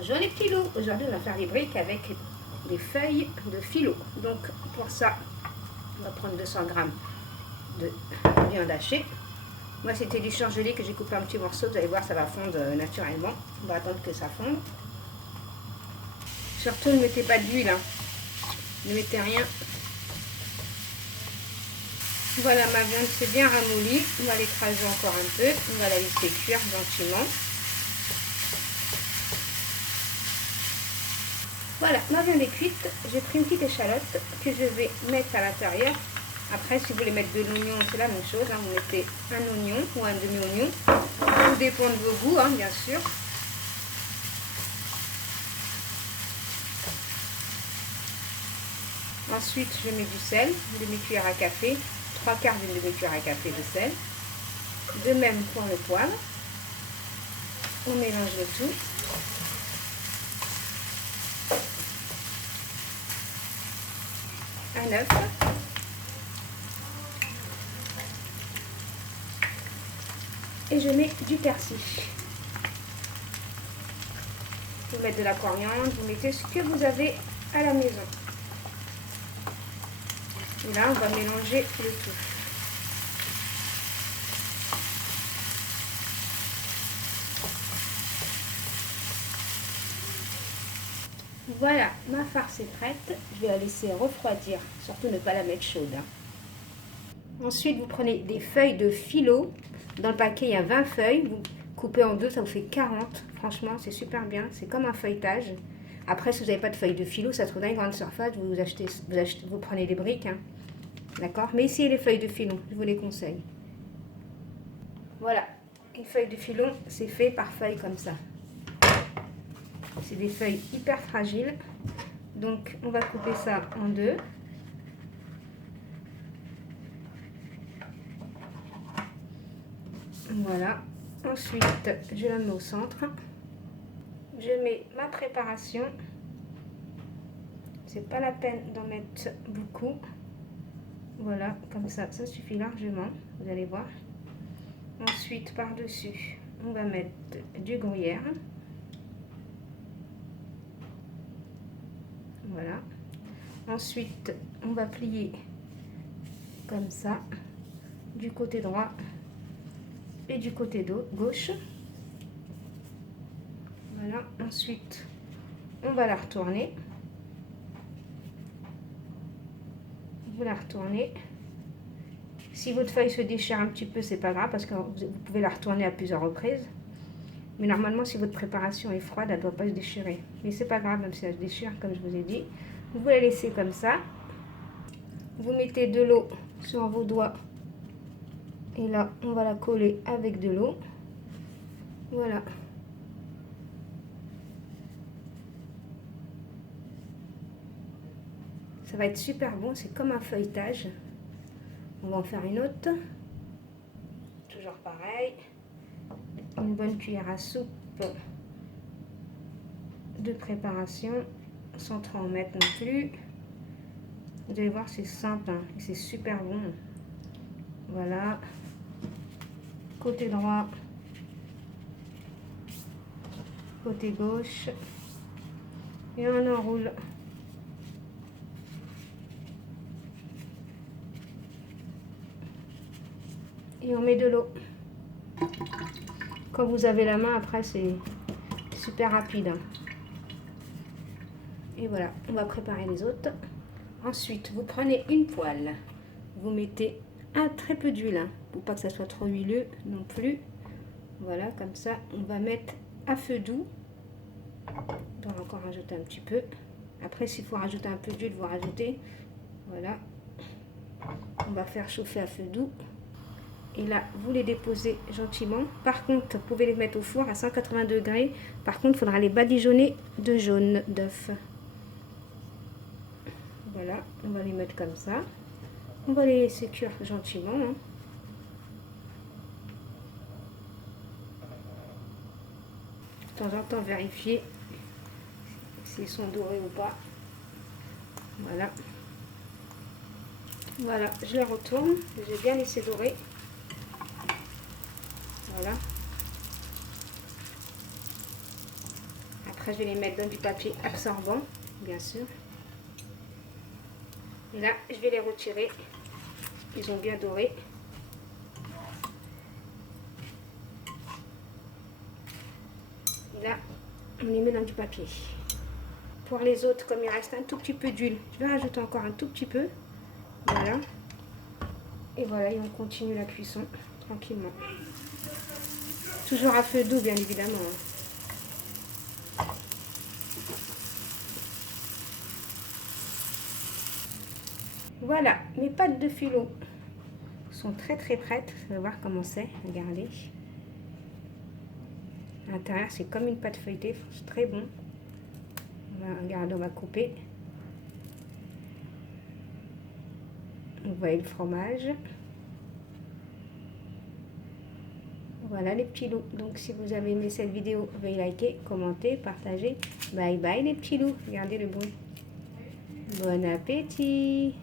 Bonjour les petits loups, aujourd'hui on va faire les briques avec des feuilles de philo. Donc pour ça, on va prendre 200 g de viande hachée. Moi c'était du surgelé que j'ai coupé en petits morceaux, vous allez voir ça va fondre naturellement. On va attendre que ça fonde. Surtout ne mettez pas d'huile, hein. Ne mettez rien. Voilà, ma viande s'est bien ramollie, on va l'écraser encore un peu, on va la laisser cuire gentiment. Voilà, ma viande est cuite, j'ai pris une petite échalote que je vais mettre à l'intérieur. Après, si vous voulez mettre de l'oignon, c'est la même chose, hein. Vous mettez un oignon ou un demi-oignon, tout dépend de vos goûts, hein, bien sûr. Ensuite, je mets du sel, une demi-cuillère à café, 3/4 d'une demi-cuillère à café de sel. De même pour le poivre. On mélange le tout. Un œuf. Et je mets du persil. Vous mettez de la coriandre, vous mettez ce que vous avez à la maison. Et là, on va mélanger le tout. Voilà, ma farce est prête. Je vais la laisser refroidir, surtout ne pas la mettre chaude, hein. Ensuite, vous prenez des feuilles de philo. Dans le paquet, il y a 20 feuilles. Vous coupez en deux, ça vous fait 40. Franchement, c'est super bien. C'est comme un feuilletage. Après, si vous n'avez pas de feuilles de philo, ça se trouve dans une grande surface. Vous prenez des briques, hein. D'accord? Mais essayez les feuilles de filon, je vous les conseille. Voilà, une feuille de filon, c'est fait par feuille comme ça. C'est des feuilles hyper fragiles. Donc, on va couper ça en deux. Voilà. Ensuite, je la mets au centre. Je mets ma préparation. C'est pas la peine d'en mettre beaucoup. Voilà, comme ça, ça suffit largement. Vous allez voir. Ensuite, par-dessus, on va mettre du gruyère. Voilà. Ensuite, on va plier comme ça, du côté droit et du côté gauche. Voilà. Ensuite, on va la retourner. Vous la retournez. Si votre feuille se déchire un petit peu, c'est pas grave parce que vous pouvez la retourner à plusieurs reprises. Mais normalement, si votre préparation est froide, elle ne doit pas se déchirer. Mais c'est pas grave, même si elle se déchire, comme je vous ai dit. Vous la laissez comme ça. Vous mettez de l'eau sur vos doigts. Et là, on va la coller avec de l'eau. Voilà. Ça va être super bon, c'est comme un feuilletage. On va en faire une autre. Toujours pareil. Une bonne cuillère à soupe de préparation, sans trop en mettre non plus. Vous allez voir, c'est simple, hein, et c'est super bon. Voilà. Côté droit. Côté gauche. Et on enroule. Et on met de l'eau. Quand vous avez la main, après, c'est super rapide, hein. Et voilà, on va préparer les autres. Ensuite, vous prenez une poêle. Vous mettez un très peu d'huile, hein, pour pas que ça soit trop huileux non plus. Voilà, comme ça, on va mettre à feu doux. On va encore rajouter un petit peu. Après, s'il faut rajouter un peu d'huile, vous rajoutez. Voilà. On va faire chauffer à feu doux. Et là, vous les déposez gentiment. Par contre, vous pouvez les mettre au four à 180 degrés. Par contre, il faudra les badigeonner de jaune d'œuf. Voilà, on va les mettre comme ça. On va les laisser cuire gentiment, hein. De temps en temps, vérifier s'ils sont dorés ou pas. Voilà. Voilà, je les retourne. J'ai bien laissé dorer. Voilà. Après, je vais les mettre dans du papier absorbant, bien sûr. Et là, je vais les retirer. Ils ont bien doré. Et là, on les met dans du papier. Pour les autres, comme il reste un tout petit peu d'huile, je vais rajouter encore un tout petit peu. Voilà. Et voilà, et on continue la cuisson tranquillement. Toujours à feu doux, bien évidemment. Voilà, mes pâtes de phyllo sont très prêtes. Vous allez voir comment c'est. Regardez. À l'intérieur, c'est comme une pâte feuilletée. C'est très bon. Regardez, on va couper. Vous voyez le fromage. Voilà les petits loups. Donc si vous avez aimé cette vidéo, veuillez liker, commenter, partager. Bye bye les petits loups. Regardez le bruit. Bon appétit.